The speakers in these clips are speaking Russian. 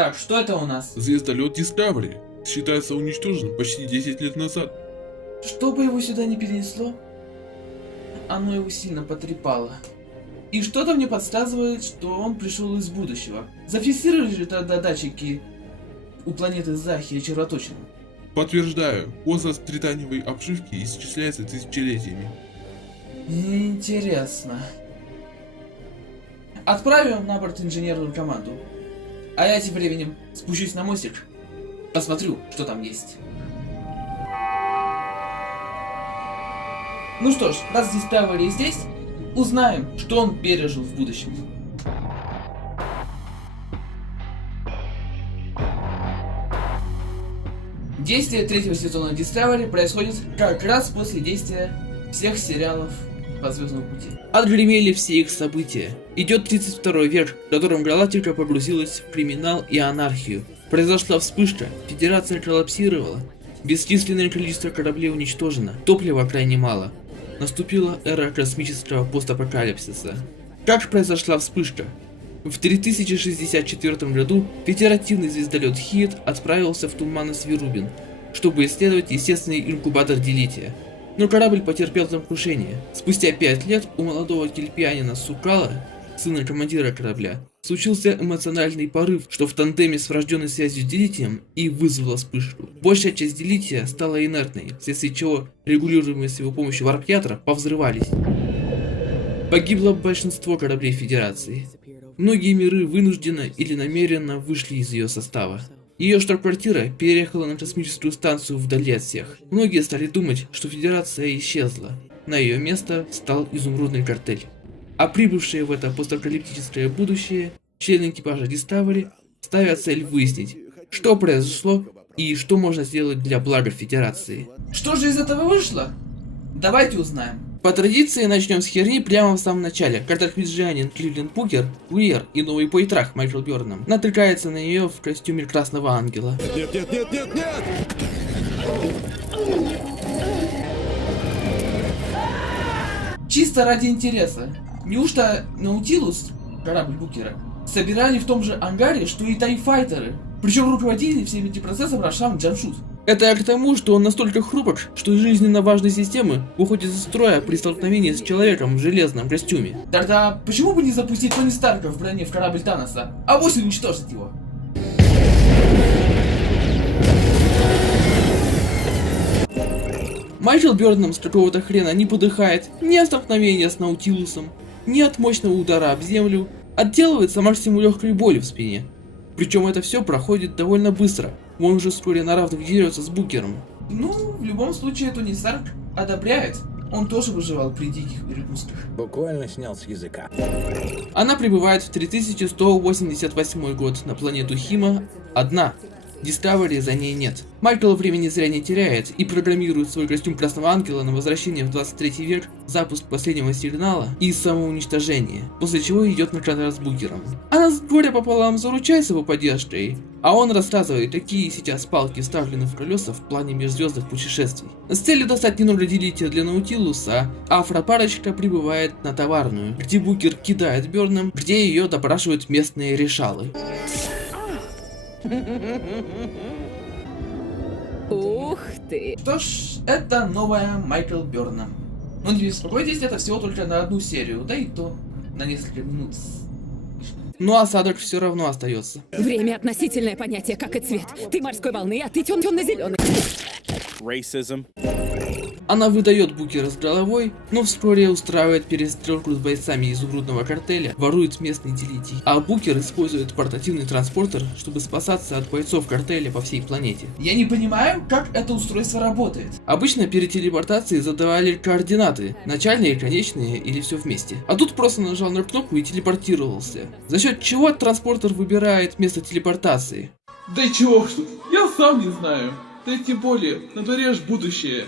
Так, что это у нас? Звездолет Discovery считается уничтоженным почти 10 лет назад. Чтобы его сюда не перенесло, оно его сильно потрепало. И что-то мне подсказывает, что он пришел из будущего. Зафиксировали же тогда датчики у планеты Захи червоточину? Подтверждаю, возраст титаниевой обшивки исчисляется тысячелетиями. Интересно. Отправим на борт инженерную команду. А я тем временем спущусь на мостик, посмотрю, что там есть. Ну что ж, раз Discovery здесь, узнаем, что он пережил в будущем. Действие третьего сезона Discovery происходит как раз после действия всех сериалов по Звездному пути. Отгремели все их события. Идет 32 век, в котором галактика погрузилась в криминал и анархию. Произошла вспышка, Федерация коллапсировала, бесчисленное количество кораблей уничтожено, топлива крайне мало. Наступила эра космического постапокалипсиса. Как произошла вспышка? В 3064 году федеративный звездолет Хит отправился в туманность Верубин, чтобы исследовать естественный инкубатор делития. Но корабль потерпел там крушение. Спустя 5 лет у молодого кельпианина Сукала, сына командира корабля, случился эмоциональный порыв, что в тандеме с врожденной связью с делитием и вызвало вспышку. Большая часть делития стала инертной, вследствие чего регулируемые с его помощью варп-ядра повзрывались. Погибло большинство кораблей Федерации. Многие миры вынужденно или намеренно вышли из ее состава. Ее штаб-квартира переехала на космическую станцию вдали от всех. Многие стали думать, что Федерация исчезла. На ее место встал изумрудный картель. А прибывшие в это постапокалиптическое будущее члены экипажа Discovery ставят цель выяснить, что произошло и что можно сделать для блага Федерации. Что же из этого вышло? Давайте узнаем. По традиции начнем с херни прямо в самом начале. Картельфиджианин Кливленд Букер, Уир и новый Пойтрах Майкл Бёрном натыкается на нее в костюме Красного Ангела. Нет, нет, нет, нет, нет! Чисто ради интереса. Неужто Наутилус, корабль Букера, собирали в том же ангаре, что и тайфайтеры? Причем руководили всем этим процессом Рашам Джамшут. Это я к тому, что он настолько хрупок, что из жизненно важной системы выходит из строя при столкновении с человеком в железном костюме. Тогда почему бы не запустить Тони Старка в броне в корабль Таноса, а вось уничтожить его? Майкл Бёрном с какого-то хрена не подыхает ни от столкновения с Наутилусом, ни от мощного удара об землю, отделывается максимум легкой боли в спине. Причем это все проходит довольно быстро, он уже вскоре на равных дерется с Букером. Ну, в любом случае Тони Старк одобряет, он тоже выживал при диких перегрузках. Буквально снял с языка. Она прибывает в 3188 год на планету Хима одна. Discovery за ней нет. Майкл времени зря не теряет и программирует свой костюм Красного Ангела на возвращение в 23 век, запуск последнего сигнала и самоуничтожение, после чего идет на контракт с Букером. Она с горя пополам заручается его поддержкой, а он рассказывает, какие сейчас палки вставлены в колеса в плане межзвездных путешествий. С целью достать немного делития для Наутилуса, Афро-парочка прибывает на Товарную, где Букер кидает Бёрном, где ее допрашивают местные решалы. Ух ты! Что ж, это новая Майкл Бёрном. Но не беспокойтесь, это всего только на одну серию, да и то на несколько минут. Но осадок все равно остается. Время — относительное понятие, как и цвет. Ты морской волны, а ты темно-зеленый. Racism. Она выдает Букера с головой, но вскоре устраивает перестрелку с бойцами изумрудного картеля, ворует местный делитий. А Букер использует портативный транспортер, чтобы спасаться от бойцов картеля по всей планете. Я не понимаю, как это устройство работает. Обычно перед телепортацией задавали координаты, начальные, конечные или все вместе. А тут просто нажал на кнопку и телепортировался. За счет чего транспортер выбирает место телепортации? Да чего ж тут, я сам не знаю. Да тем более, на дворе аж будущее.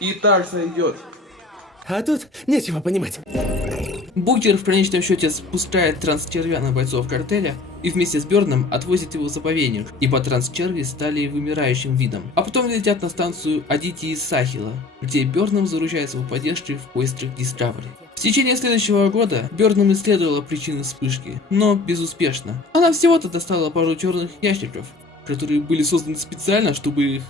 И так сойдет. А тут нечего понимать. Букер в конечном счете спускает трансчервя на бойцов картеля и вместе с Бёрном отвозит его в заповедник, ибо трансчерви стали вымирающим видом. А потом летят на станцию Адити из Сахила, где Бёрном заручается его поддержкой в поисках Дискавери. В течение следующего года Бёрном исследовала причины вспышки, но безуспешно. Она всего-то достала пару черных ящиков, которые были созданы специально, чтобы их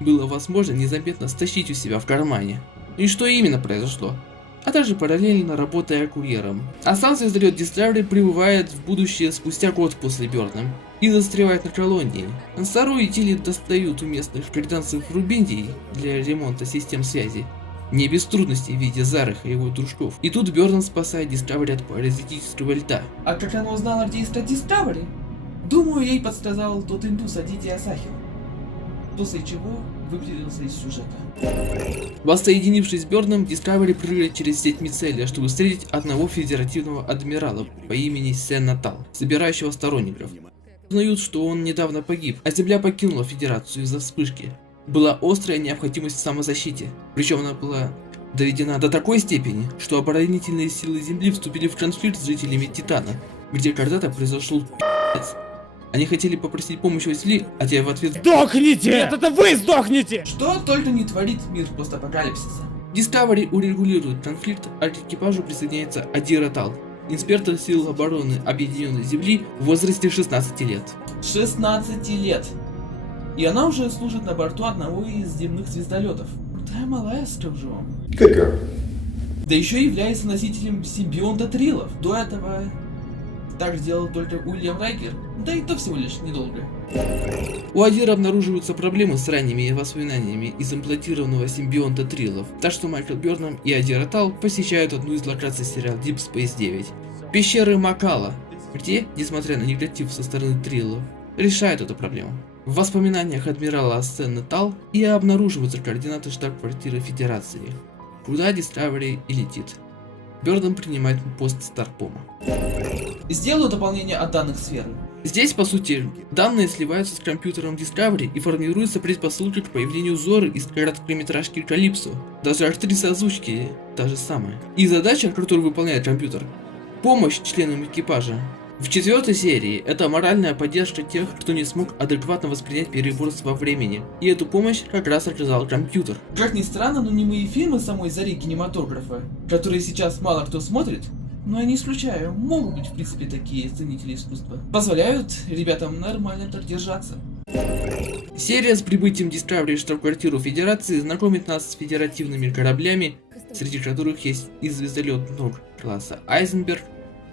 было возможно незаметно стащить у себя в кармане. И что именно произошло? А также параллельно работая курьером. А сам звездолет Discovery прибывает в будущее спустя год после Бёрном и застревает на колонии. Сару и Тилли достают у местных карданцев рубиндий для ремонта систем связи, не без трудностей в виде Зараха и его дружков. И тут Бёрном спасает Discovery от паразитического льда. А как она узнала, где искать Discovery? Думаю, ей подсказал тот индус Адити Асахил. После чего выпрямился из сюжета. Воссоединившись с Бёрном, Discovery прыгает через сеть мицелия, чтобы встретить одного федеративного адмирала по имени Сен Натал, собирающего сторонников. Узнают, что он недавно погиб, а Земля покинула Федерацию из-за вспышки. Была острая необходимость в самозащите, причем она была доведена до такой степени, что оборонительные силы Земли вступили в конфликт с жителями Титана, где когда-то произошел пи***ц. Они хотели попросить помощи у Земли, а те в ответ Сдохните! Нет, это вы сдохнете! Что только не творит мир постапокалипсиса. Discovery урегулирует конфликт, а к экипажу присоединяется Адира Тал, инспектор сил обороны Объединенной Земли в возрасте 16 лет. 16 лет! И она уже служит на борту одного из земных звездолетов. Крутая малая, скажу вам. Да еще является носителем симбионта Трилов. До этого так сделал только Уильям Райкер, да и то всего лишь недолго. У Адира обнаруживаются проблемы с ранними воспоминаниями из имплантированного симбионта Трилов, так что Майкл Бёрном и Адира Тал посещают одну из локаций сериала Deep Space 9 – пещеры Макала, где, несмотря на негатив со стороны Трилов, решают эту проблему. В воспоминаниях адмирала Сена Тал и обнаруживаются координаты штаб-квартиры Федерации, куда Discovery и летит. Бёрном принимает пост Старпома. Сделаю дополнение от данных сферы. Здесь, по сути, данные сливаются с компьютером Discovery и формируются предпосылки к появлению Зоры из короткометражки Калипсо. Даже актриса озвучки та же самая. И задача, которую выполняет компьютер – помощь членам экипажа. В 4-й серии это моральная поддержка тех, кто не смог адекватно воспринять переброс во времени. И эту помощь как раз оказал компьютер. Как ни странно, но немые фильмы самой зари кинематографа, которые сейчас мало кто смотрит, но я не исключаю, могут быть в принципе такие ценители искусства, позволяют ребятам нормально так держаться. Серия с прибытием Discovery в штаб-квартиру Федерации знакомит нас с федеративными кораблями, среди которых есть и звездолет Ног класса Айзенберг,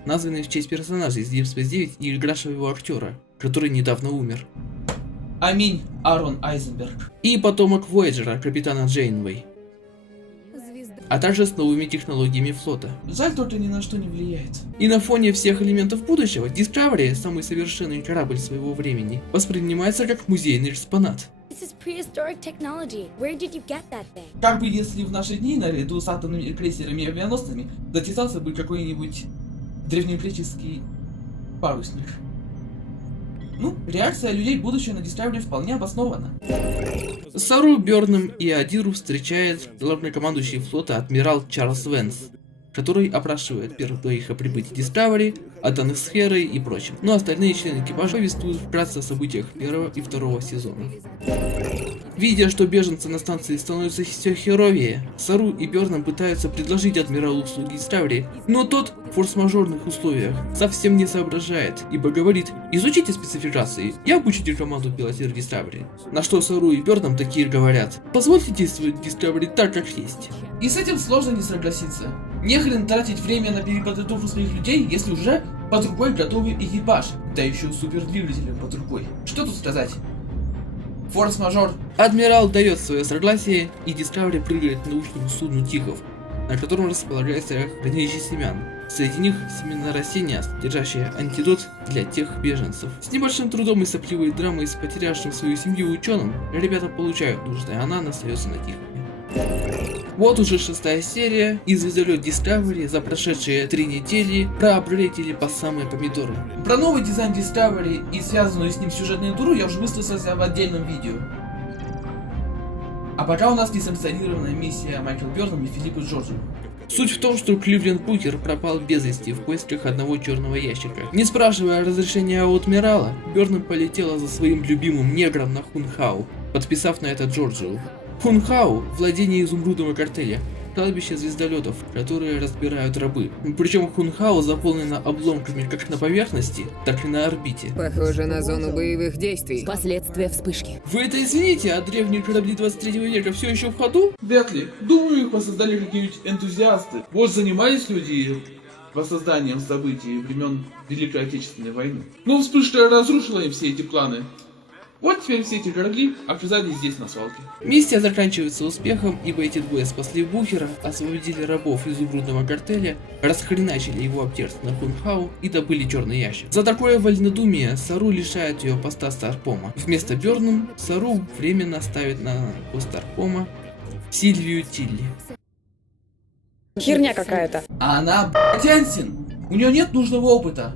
названный в честь персонажа из Deep Space 9 и игравшего его актера, который недавно умер. Аминь, Аарон Айзенберг. И потомок Вояджера, капитана Джейнвей. А также с новыми технологиями флота. Жаль, только ни на что не влияет. И на фоне всех элементов будущего, Discovery, самый совершенный корабль своего времени, воспринимается как музейный экспонат. Как бы если в наши дни наряду с атомными крейсерами и авианосцами затесался бы какой-нибудь древнегреческий парусник. Ну, реакция людей будущего на Discovery вполне обоснована. Сару, Бёрном и Адиру встречает главнокомандующий флота адмирал Чарльз Венс, который опрашивает первых двоих о прибытии Discovery, о данных сферы и прочем. Но остальные члены экипажа повествуют вкратце о событиях 1 и 2 сезона. Видя, что беженцы на станции становятся все херовее, Сару и Бёрном пытаются предложить адмиралу услуги Discovery, но тот в форс-мажорных условиях совсем не соображает, ибо говорит: изучите спецификации, я обучите команду пилотировать Discovery. На что Сару и Бёрном такие говорят: позвольте действовать Discovery так, как есть. И с этим сложно не согласиться. Нехрен тратить время на переподготовку своих людей, если уже под рукой готовый экипаж, да еще супердвигателем под рукой. Что тут сказать? Форс-мажор. Адмирал дает свое согласие, и Discovery прыгает к научному судну Тихов, на котором располагается хранилище семян. Среди них семена растения, содержащие антидот для тех беженцев. С небольшим трудом и сопливой драмой с потерявшим свою семью ученым, ребята получают нужное, а она остается на Тихоне. Вот уже 6-я серия, и звездолет Discovery за прошедшие 3 недели проапгрейдили по самые помидоры. Про новый дизайн Discovery и связанную с ним сюжетную дуру я уже высказался в отдельном видео. А пока у нас несанкционированная миссия Майкл Бёрном и Филиппу Джорджу. Суть в том, что Кливленд Букер пропал без вести в поисках одного черного ящика. Не спрашивая разрешения у адмирала, Бёрнам полетела за своим любимым негром на Хунхау, подписав на это Джорджию. Хунхау – владение изумрудного картеля, кладбище звездолетов, которые разбирают рабы. Причем Хунхау заполнено обломками как на поверхности, так и на орбите. Похоже на зону боевых действий. Последствия вспышки. Вы это извините, а древние корабли 23 века все еще в ходу? Вряд ли. Думаю, их воссоздали какие-нибудь энтузиасты. Вот занимались люди воссозданием событий времен Великой Отечественной войны. Но вспышка разрушила им все эти планы. Вот теперь все эти корабли оказались здесь на свалке. Миссия заканчивается успехом, ибо эти двое спасли Букера, освободили рабов изумрудного картеля, расхреначили его аптекс на Хунхау и добыли черный ящик. За такое вольнодумие Сару лишает ее поста Старпома. Вместо Бёрнам Сару временно ставит на пост Старпома Сильвию Тилли. Херня какая-то. А она, Янсин, у нее нет нужного опыта.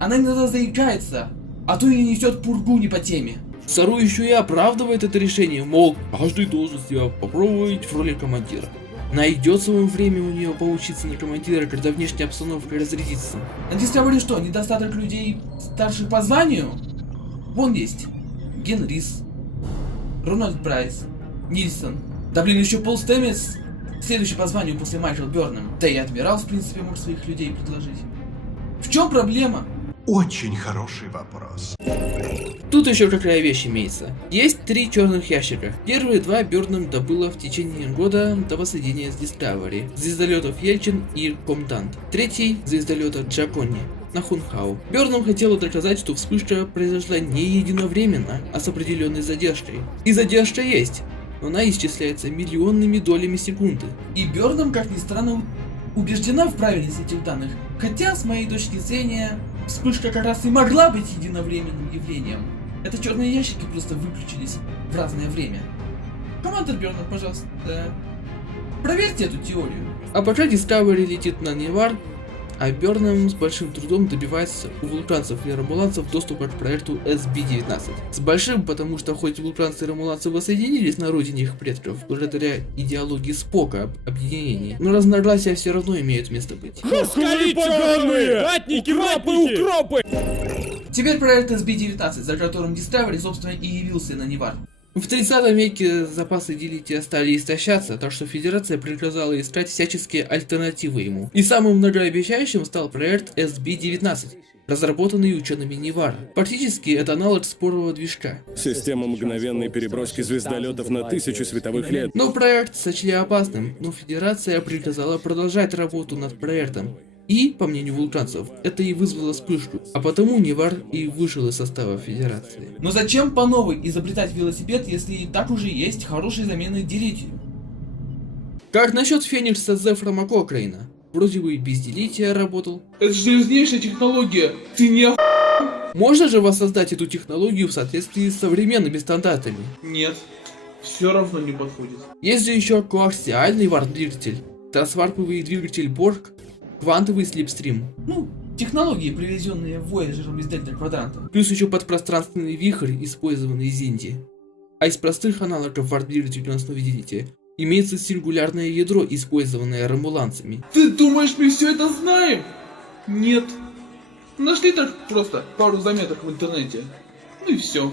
Она иногда заикается, а то и несет пургу не по теме. Сару еще и оправдывает это решение, мол, каждый должен себя попробовать в роли командира. Найдется вам время у нее поучиться на командира, когда внешняя обстановка разрядится. На Discovery что, недостаток людей старших по званию? Вон есть Ген Рис, Рональд Прайс, Нильсон. Да блин, еще Пол Стэмис, следующий по званию после Майкла Бёрнам. Да и адмирал в принципе может своих людей предложить. В чем проблема? Очень хороший вопрос. Тут еще какая вещь имеется. Есть 3 черных ящика. Первые 2 Бёрнам добыла в течение года до воссоединения с Discovery. Звездолетов Ельчин и Комдант. Третий звездолета Джаконни на Хунхау. Бёрнам хотела доказать, что вспышка произошла не единовременно, а с определенной задержкой. И задержка есть, но она исчисляется миллионными долями секунды. И Бёрнам, как ни странно, убеждена в правильности этих данных. Хотя, с моей точки зрения, вспышка как раз и могла быть единовременным явлением. Это черные ящики просто выключились в разное время. Командир Бёрнам, пожалуйста, проверьте эту теорию. А пока Discovery летит на Нивар, а Бёрнам с большим трудом добивается у вулканцев и ромуланцев доступа к проекту SB-19. С большим, потому что хоть вулканцы и ромуланцы воссоединились на родине их предков, благодаря идеологии Спока об объединении, но разногласия все равно имеют место быть. Москали поганые! Ватники, укропы! Теперь проект SB-19, за которым Discovery, собственно, и явился на Нивар. В 30 веке запасы делития стали истощаться, так что Федерация приказала искать всяческие альтернативы ему. И самым многообещающим стал проект SB-19, разработанный учеными Нивара. Фактически это аналог спорового движка. Система мгновенной переброски звездолетов на 1000 световых лет. Но проект сочли опасным, но Федерация приказала продолжать работу над проектом. И, по мнению вулканцев, это и вызвало вспышку, а потому Нивар и вышел из состава Федерации. Но зачем по новой изобретать велосипед, если и так уже есть хорошие замены делитию? Как насчет Феникса Зефра Макокрейна? Вроде бы и без делития работал. Это же железнейшая технология. Ты не Можно же воссоздать эту технологию в соответствии с современными стандартами? Нет. Все равно не подходит. Есть же еще коаксиальный варп-двигатель, трансварповый двигатель Борг, квантовый слипстрим. Ну, технологии, привезенные Вояджером из Дельта Квадранта. Плюс еще подпространственный вихрь, использованный из Индии. А из простых аналогов варп-двигателя на основе делития имеется сингулярное ядро, использованное ромуланцами. Ты думаешь, мы все это знаем? Нет. Нашли так просто пару заметок в интернете. Ну и все.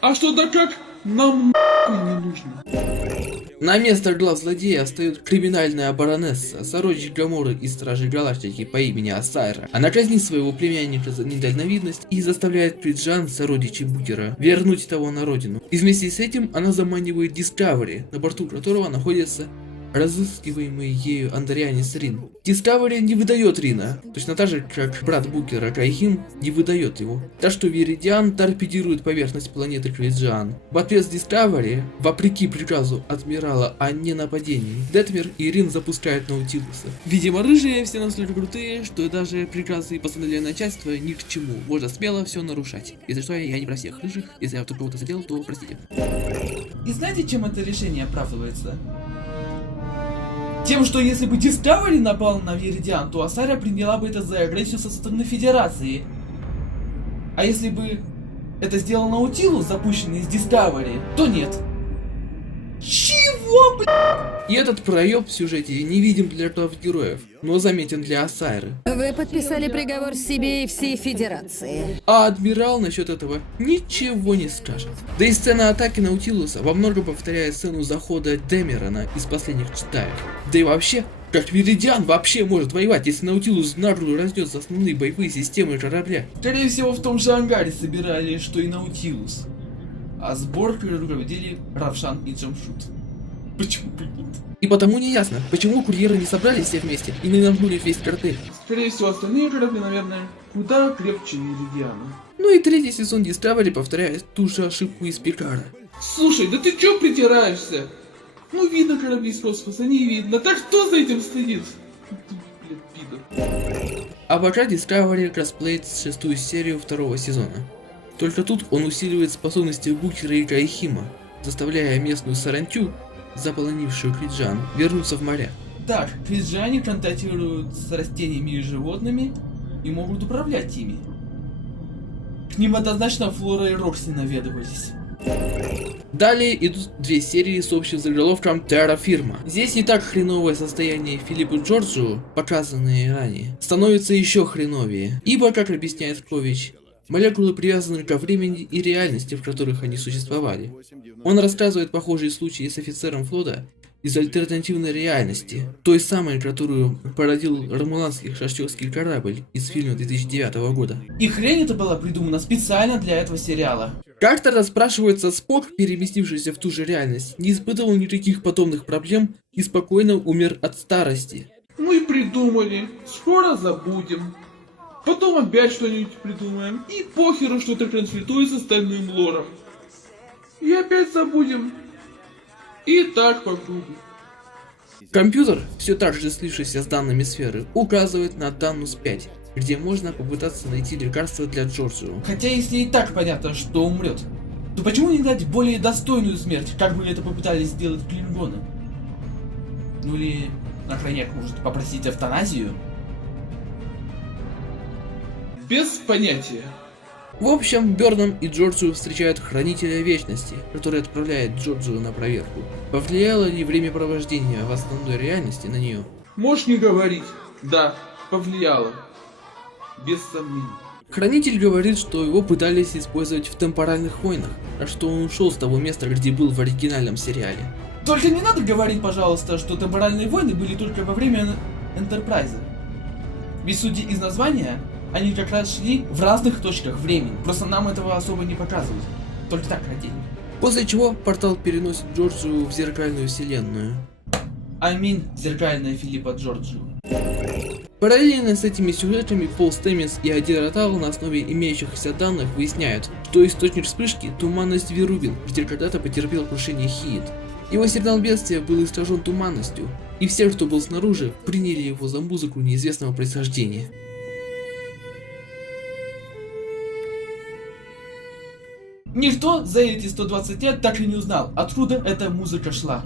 А что да как, нам не нужно. На место глав злодея встает криминальная баронесса, сородич Гаморы из Стражей Галактики по имени Асайра. Она казнит своего племянника за недальновидность и заставляет Приджан, сородичей Букера, вернуть того на родину. И вместе с этим она заманивает Discovery, на борту которого находится разыскиваемый ею Андрианис Рин. Discovery не выдает Рина, точно так же, как брат Букера Кайхим не выдает его. Так что Виридиан торпедирует поверхность планеты Криджан. В ответ Discovery, вопреки приказу адмирала о ненападении, Детмер и Рин запускают Наутилуса. Видимо, рыжие все настолько крутые, что даже приказы и постановления начальства ни к чему. Можно смело все нарушать. Если что, я не про всех рыжих. Если я вдруг кого-то задел, то простите. И знаете, чем это решение оправдывается? Тем, что если бы Discovery напал на Виридиан, то Асайра приняла бы это за агрессию со стороны Федерации. А если бы это сделал Наутилус, запущенный из Discovery, то нет. Чего, блядь? И этот проеб в сюжете не видим для главных героев, но заметен для Асайры. Вы подписали приговор себе и всей Федерации. А адмирал насчет этого ничего не скажет. Да и сцена атаки Наутилуса во многом повторяет сцену захода Демерона из последних читаев. Да и вообще, как Меридиан вообще может воевать, если Наутилус нагло разнес основные боевые системы корабля? Скорее всего, в том же ангаре собирали, что и Наутилус. А сборкой руководили Равшан и Джамшут. Почему бы нет? И потому не ясно, почему курьеры не собрались все вместе и не намкнули весь картель. Скорее всего, остальные корабли, наверное, куда крепче Меридиана. Ну и третий сезон Discovery повторяет ту же ошибку из Пикара. Слушай, да ты чё притираешься? Ну видно корабли с космоса, не видно. Так кто за этим следит? Блин, пидор. А пока Discovery косплеит шестую серию второго сезона. Только тут он усиливает способности Букера и Кайхима, заставляя местную сарантю, заполонившую Криджан, вернуться в моря. Так, Криджане контактируют с растениями и животными и могут управлять ими. К ним однозначно Флора и Рокси наведывались. Далее идут две серии с общим заголовком Terra Firma. Здесь не так хреновое состояние Филиппа Джорджио, показанное ранее, становится еще хреновее. Ибо, как объясняет Кович, молекулы привязаны ко времени и реальности, в которых они существовали. Он рассказывает похожие случаи с офицером флота из альтернативной реальности, той самой, которую породил ромуланский шахтерский корабль из фильма 2009 года. И хрень это была придумана специально для этого сериала. Как-то расспрашивается Спок, переместившийся в ту же реальность, не испытывал никаких подобных проблем и спокойно умер от старости. Ну и придумали. Скоро забудем. Потом опять что-нибудь придумаем. И похеру, что это конфликтует с остальным лором. И опять забудем. И так по кругу. Компьютер, все так же слившийся с данными сферы, указывает на Даннус 5, где можно попытаться найти лекарство для Джорджио. Хотя если и так понятно, что умрет, то почему не дать более достойную смерть, как бы это попытались сделать клингоны? Ну или на крайняк может попросить эвтаназию? Без понятия. В общем, Бёрнам и Джорджио встречают Хранителя Вечности, который отправляет Джорджио на проверку. Повлияло ли времяпровождение в основной реальности на нее? Можешь не говорить. Да, повлияло. Без сомнений. Хранитель говорит, что его пытались использовать в темпоральных войнах, а что он ушел с того места, где был в оригинальном сериале. Только не надо говорить, пожалуйста, что темпоральные войны были только во время Энтерпрайза. Ведь судя из названия, они как раз шли в разных точках времени, просто нам этого особо не показывают, только так хотели. После чего портал переносит Джорджио в зеркальную вселенную. Аминь, зеркальная Филиппа Джорджио. Параллельно с этими сюжетами Пол Стэмминс и Ади Ротал на основе имеющихся данных выясняют, что источник вспышки — туманность Верубин, где когда-то потерпел крушение Хиит. Его сигнал бедствия был искажен туманностью, и все, кто был снаружи, приняли его за музыку неизвестного происхождения. Никто за эти 120 лет так и не узнал, откуда эта музыка шла.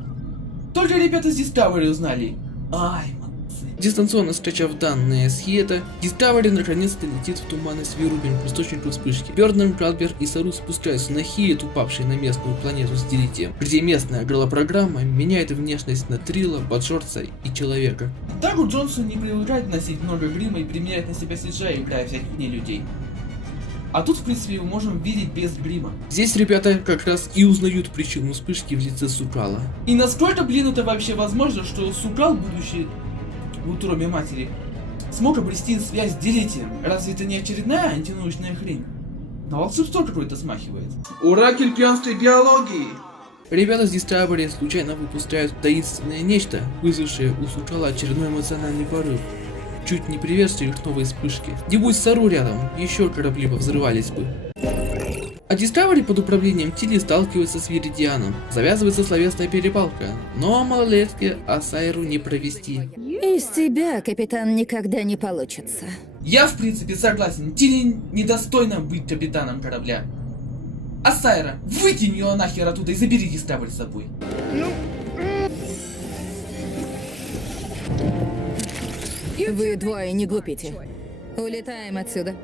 Только ребята с Discovery узнали. Ай, молодцы. Дистанционно скачав данные с Хиета, Discovery наконец-то летит в туманность Верубин к источнику вспышки. Бёрнам, Калбер и Сару спускаются на Хиет, упавший на местную планету с делитием, где местная голопрограмма меняет внешность на Трилла, Баджорца и Человека. Дагу Джонсу не привыкает носить много грима и примерять на себя CGI, играя всяких нелюдей. А тут, в принципе, мы можем видеть без грима. Здесь ребята как раз и узнают причину вспышки в лице Сукала. И насколько, блин, это вообще возможно, что Сукал, будучи в утробе матери, смог обрести связь с делитием? Разве это не очередная антинаучная хрень? На волшебство какое-то смахивает. Ура кельпианской биологии! Ребята с Discovery случайно выпускают таинственное нечто, вызвавшее у Сукала очередной эмоциональный порыв, чуть не приведший к новой вспышке. Не будь Сару рядом, еще корабли повзрывались бы. А Discovery под управлением Тили сталкивается с Веридианом. Завязывается словесная перепалка, но малолетке Асайру не провести. Из тебя, капитан, никогда не получится. Я, в принципе, согласен. Тили недостойна быть капитаном корабля. Асайра, выкинь ее нахер оттуда и забери Discovery с собой. Вы двое не глупите. Улетаем отсюда.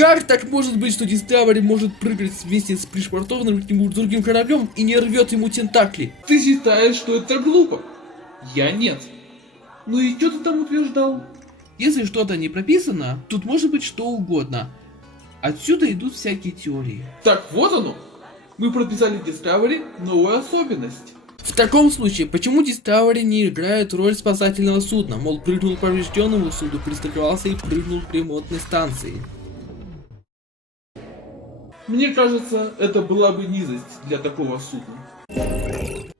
Как так может быть, что Discovery может прыгать вместе с пришвартованным к нему другим кораблем и не рвет ему тентакли? Ты считаешь, что это глупо? Я нет. Ну и что ты там утверждал? Если что-то не прописано, тут может быть что угодно. Отсюда идут всякие теории. Так вот оно. Мы прописали Discovery новую особенность. В таком случае, почему Discovery не играет роль спасательного судна? Мол, прыгнул к поврежденному суду, пристыковался и прыгнул к ремонтной станции. Мне кажется, это была бы низость для такого судна.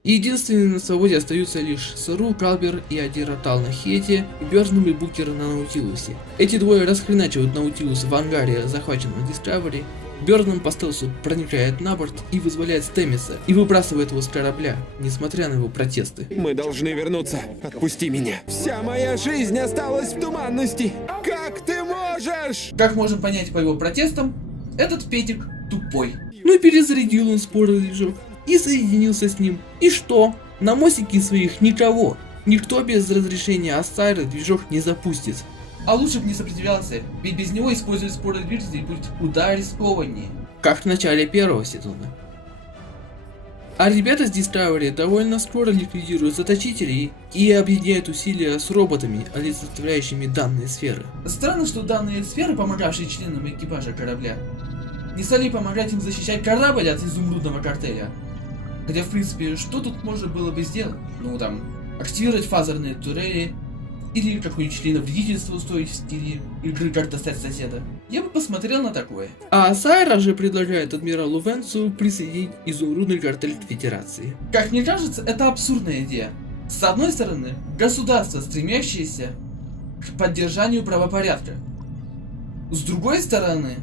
Единственными на свободе остаются лишь Сару, Калбер и Адира Тал на Хете, и Бёрнум и Букер на Наутилусе. Эти двое расхреначивают Наутилус в ангаре захваченного Discovery. Бёрнум по стелсу проникает на борт и вызволяет Стэмиса и выбрасывает его с корабля, несмотря на его протесты. Мы должны вернуться. Отпусти меня. Вся моя жизнь осталась в туманности. Как ты можешь? Как можем понять по его протестам, этот Петик тупой. Ну и перезарядил он спорный движок и соединился с ним. И что? На мостике своих никого. Никто без разрешения Ассайры движок не запустит. А лучше бы не сопротивлялся, ведь без него использовать спорный двигатель будет куда рискованнее. Как в начале первого сезона. А ребята с Discovery довольно скоро ликвидируют заточителей и объединяют усилия с роботами, олицетворяющими данные сферы. Странно, что данные сферы, помогавшие членам экипажа корабля, не стали помогать им защищать корабль от изумрудного картеля. Хотя, в принципе, что тут можно было бы сделать? Ну там, активировать фазерные турели, или какое-нибудь членовредительство устроить в стиле игры «Как достать соседа». Я бы посмотрел на такое. А Сайра же предлагает адмиралу Венсу присоединить изумрудный картель к Федерации. Как мне кажется, это абсурдная идея. С одной стороны, государство, стремящееся к поддержанию правопорядка. С другой стороны,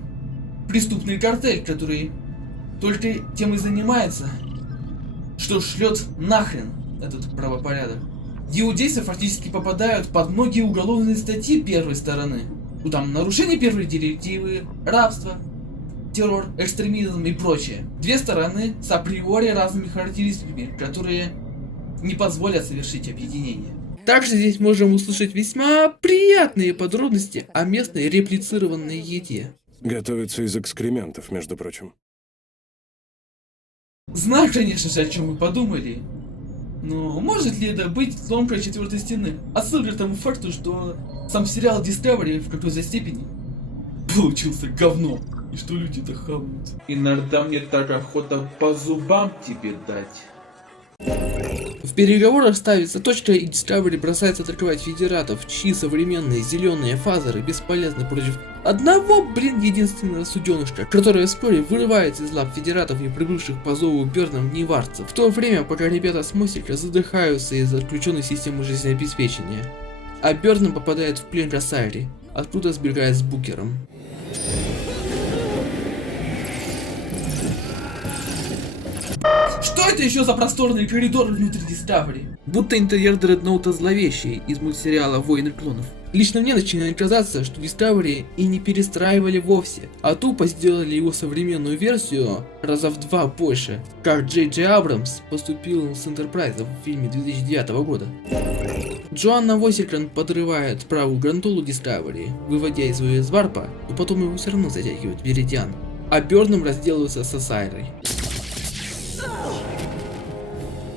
преступный картель, который только тем и занимается, что шлет нахрен этот правопорядок. Его действия фактически попадают под многие уголовные статьи первой стороны. Ну там нарушение первой директивы, рабство, террор, экстремизм и прочее. Две стороны с априори разными характеристиками, которые не позволят совершить объединение. Также здесь можем услышать весьма приятные подробности о местной реплицированной еде. Готовится из экскрементов, между прочим. Знаю, конечно же, о чем мы подумали. Но может ли это быть ломкой четвертой стены? Отсылка к тому факту, что сам сериал Discovery в какой-то степени получился говном. И что люди-то хавают. Иногда мне так охота по зубам тебе дать. В переговорах ставится точка, и Discovery бросается атаковать федератов, чьи современные зеленые фазеры бесполезны против одного, единственного суденышка, которое вскоре вырывается из лап федератов и прибывших по зову Бёрном неварцев, в то время, пока ребята с мостика задыхаются из-за отключенной системы жизнеобеспечения. А Бёрном попадает в плен к Ассайре, откуда сбегает с Букером. Что это еще за просторный коридор внутри Discovery? Будто интерьер Дредноута зловещий из мультсериала «Войны клонов». Лично мне начинает казаться, что Discovery и не перестраивали вовсе, а тупо сделали его современную версию раза в 2 больше, как Джей Джей Абрамс поступил с Enterprise в фильме 2009 года. Джоанна Восикран подрывает правую грантулу Discovery, выводя из варпа, но потом его все равно затягивают в Веридиан, а Бёрном разделывается с Ассайрой.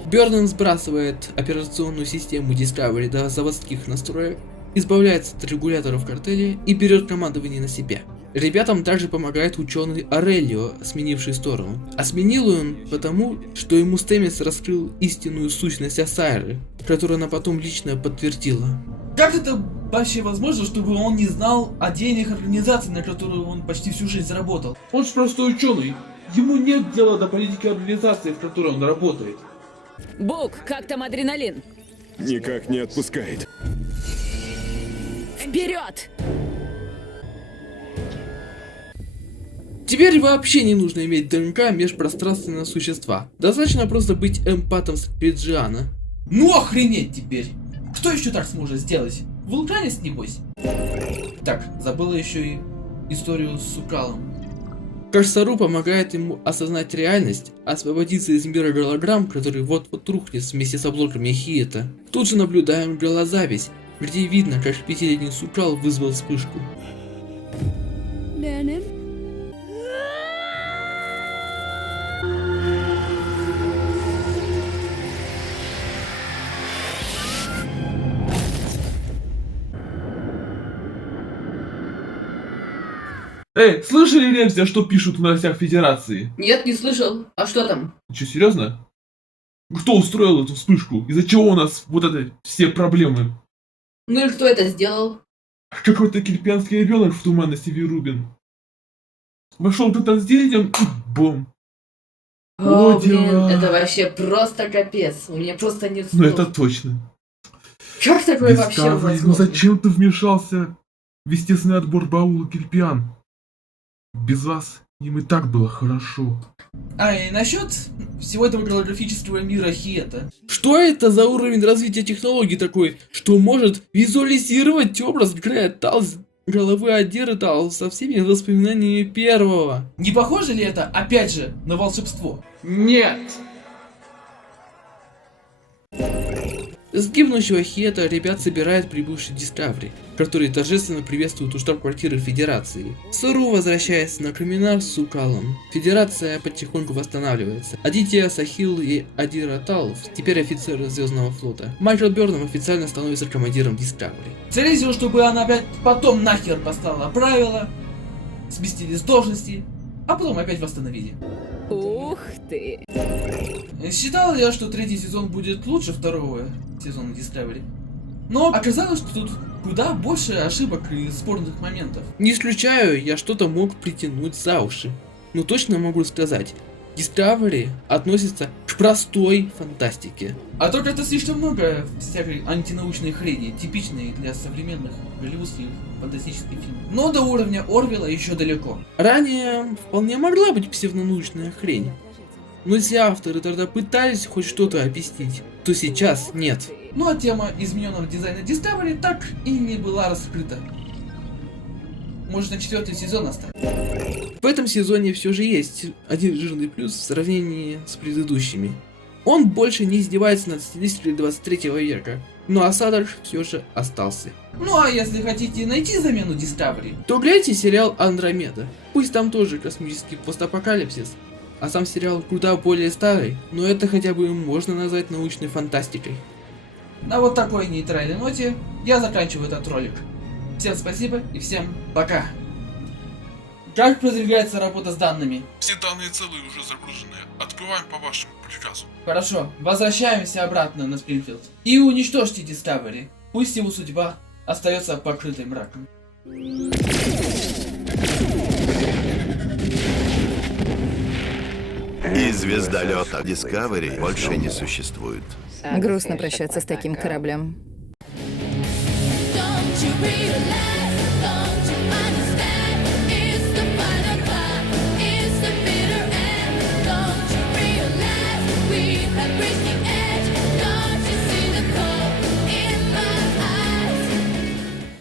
Бёрнум сбрасывает операционную систему Discovery до заводских настроек, избавляется от регуляторов картеля и берет командование на себя. Ребятам также помогает ученый Орелио, сменивший сторону. А сменил он потому, что ему Стэмис раскрыл истинную сущность Ассайры, которую она потом лично подтвердила. Как это вообще возможно, чтобы он не знал о деяниях организации, на которую он почти всю жизнь заработал? Он же простой ученый. Ему нет дела до политики организации, в которой он работает. Бук, как там адреналин? Никак не отпускает. Вперед! Теперь вообще не нужно иметь ДНК межпространственного существа. Достаточно просто быть эмпатом Скриджиана. Ну охренеть теперь! Кто еще так сможет сделать? Вулканец, небось? Так, забыла еще и историю с Сукалом. Сару помогает ему осознать реальность, освободиться из мира голограмм, который вот-вот рухнет вместе с обломками Хиета. Тут же наблюдаем голозапись, где видно, как 5-летний Сукал вызвал вспышку. Эй, слышали, Ремзи, что пишут в новостях Федерации? Нет, не слышал. А что там? Че, серьезно? Кто устроил эту вспышку? Из-за чего у нас вот это все проблемы? Ну и кто это сделал? Какой-то кирпианский ребенок в туманности Верубин. Вошел кто-то с деревьем и бум. О, О, блин, дела. это вообще просто капец. У меня просто нет Ну слов. это точно. Как такое вообще Discovery, ну возможно? зачем ты вмешался в естественный отбор баула Кирпиан? Без вас им и так было хорошо. А и насчет всего этого голографического мира Хиета. Что это за уровень развития технологий такой, что может визуализировать образ Грея Талс, головы Адиры Талс со всеми воспоминаниями первого? Не похоже ли это, опять же, на волшебство? Нет! С гибнущего Хиета ребят собирает прибывший Discovery, который торжественно приветствует у штаб-квартиры Федерации. Сору возвращается на Криминар с Укалом. Федерация потихоньку восстанавливается. Адития, Сахил и Адира Талов теперь офицеры Звездного флота. Майкл Бёрном официально становится командиром Discovery. Целью, чтобы она опять потом нахер поставила правила, сместили с должности, а потом опять восстановили. Ух ты. Считал я, что третий сезон будет лучше второго сезона Discovery. Но оказалось, что тут куда больше ошибок и спорных моментов. Не исключаю, я что-то мог притянуть за уши. Но точно могу сказать, Discovery относится к простой фантастике. А то как-то слишком много всякой антинаучной хрени, типичной для современных голливудских фантастических фильмов. Но до уровня Орвелла еще далеко. Ранее вполне могла быть псевдонаучная хрень. Но если авторы тогда пытались хоть что-то объяснить, то сейчас нет. Ну а тема измененного дизайна Discovery так и не была раскрыта. Может, на 4-й сезон оставить. В этом сезоне все же есть один жирный плюс в сравнении с предыдущими. Он больше не издевается над стилистикой 23 века, но осадок все же остался. Ну а если хотите найти замену Discovery, то гляньте сериал Андромеда. Пусть там тоже космический постапокалипсис, а сам сериал куда более старый, но это хотя бы можно назвать научной фантастикой. На вот такой нейтральной ноте я заканчиваю этот ролик. Всем спасибо и всем пока. Как продвигается работа с данными? Все данные целые уже загружены. Отбываем по вашему приказу. Хорошо, возвращаемся обратно на Спрингфилд. И уничтожьте Discovery. Пусть его судьба остается покрытой мраком. И звездолета Discovery больше не существует. Грустно прощаться с таким кораблем. Don't you realize